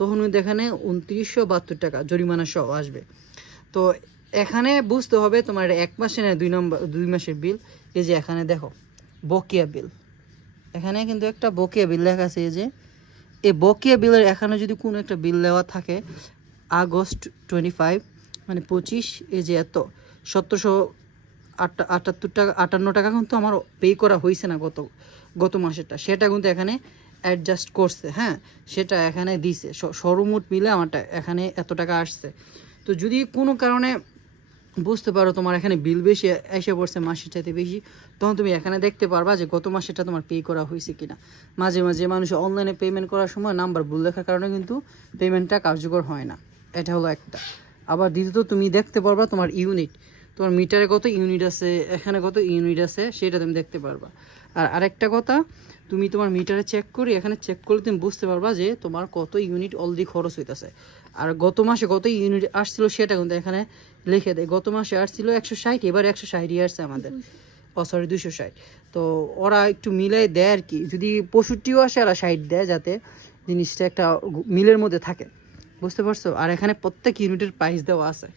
তখন কিন্তু এখানে উনত্রিশশো বাহাত্তর টাকা জরিমানা সহ আসবে। তো এখানে বুঝতে হবে তোমার এক মাসে না দুই নম্বর, দুই মাসের বিল এই যে এখানে দেখো, বকেয়া বিল এখানে কিন্তু একটা বকেয়া বিল লেখা আছে, এই যে, এই বকেয়া বিলের এখানে যদি কোনো একটা বিল দেওয়া থাকে, আগস্ট টোয়েন্টি ফাইভ মানে পঁচিশ, এই যে এত, সতেরোশো আটা, আটাত্তর টাকা, আটান্ন টাকা কিন্তু আমার পে করা হয়েছে না গত গত মাসেরটা। সেটা কিন্তু এখানে অ্যাডজাস্ট করছে হ্যাঁ? সেটা এখানে দিছে। সরমুট মিলে আমারটা এখানে এত টাকা আসছে। তো যদি কোনো কারণে বুঝতে পারো তোমার এখানে বিল বেশি, এসে পড়ছে মাসের চাইতে বেশি, তখন তুমি এখানে দেখতে পারবা যে গত মাসেটা তোমার পে করা হয়েছে কিনা। মাঝে মাঝে মানুষ অনলাইনে পেমেন্ট করার সময় নাম্বার ভুল লেখার কারণে কিন্তু পেমেন্টটা কার্যকর হয় না। এটা হলো একটা। আবার দ্বিতীয়ত তুমি দেখতে পারবা তোমার ইউনিট তোমার মিটারে কত ইউনিট আছে, এখানে কত ইউনিট আছে, সেটা তুমি দেখতে পারবা। আর আরেকটা কথা, তুমি তোমার মিটারে চেক করি, এখানে চেক করলে তুমি বুঝতে পারবা যে তোমার কত ইউনিট অলরেডি খরচ হইতেছে। আর গত মাসে কত ইউনিট আসছিল সেটা কিন্তু এখানে লিখে দেয় গত মাসে আসছিল একশো ষাট, এবার একশো ষাটই আসছে আমাদের। ও সরি দুশো ষাট। তো ওরা একটু মিলাই দেয় আর কি। যদি পঁয়ষট্টিও আসে, ওরা ষাট দেয় যাতে জিনিসটা একটা মিলের মধ্যে থাকে। বুঝতে পারছ? আর এখানে প্রত্যেক ইউনিটের প্রাইস দেওয়া আছে।